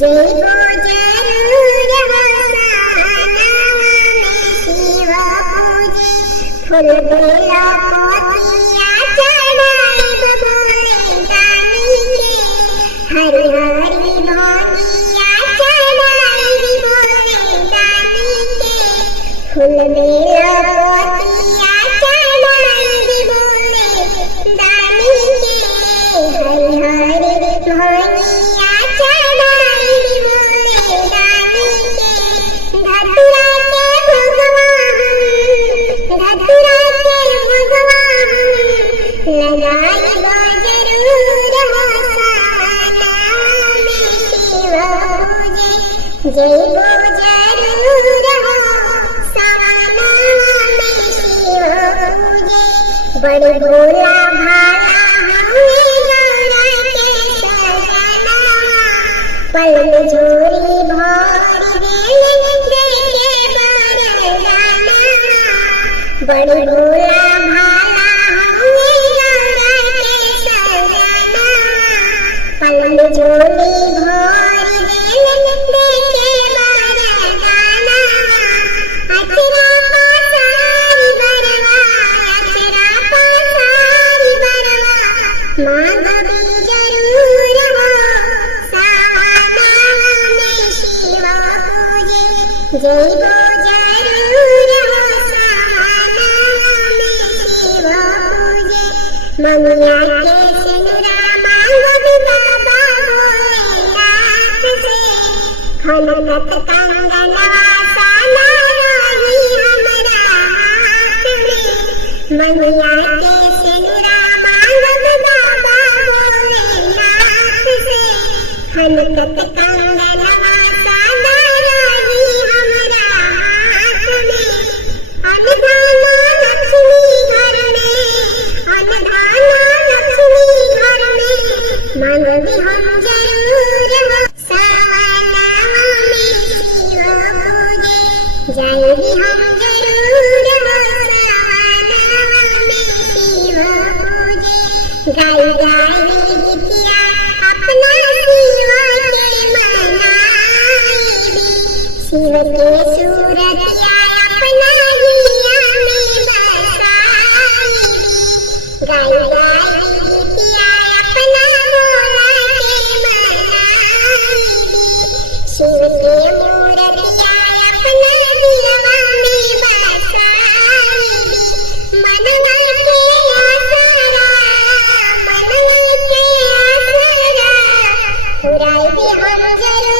जय जरूर शिव पूजे फूल बेला कोतिया चढ़ाई बोले दानी के हरि हरि भोगिया चढ़ाई बोले दानी के फूल बेला कोतिया चढ़ाई बोले दानी के हरि हरि भोगिया जय जरूर सावना में शिव पूजे बड़े भोला भाला हमें गौरा के सजना पल में झोरी भोरी देने बरदाना बड़े भोला भाला हमें गौरा के सजना पल में झोरी भोरी देने जय जरूर सावना में शिव पूजे मनिया के सिंदूरा मांगब बाबा भोलेनाथ से हनुमत कंगनवा साला रही हमरा हाथ में मनिया के सिंदूरा मांगब बाबा भोलेनाथ से हनुमत कंगनवा मांगबी हम जरूर सावना में शिव पूजे जाएगी हम जरूर सावना में शिव पूजे गाई गाई गीतिया अपना शिव के मनाएगी शिव के सूरतिया अपना हिया में बसाएगी गाई गाई गीतिया शिव के मूर्तिया अपना दिलवा में बसाएगी मनवा के आसरा पुराएगी हम जरूर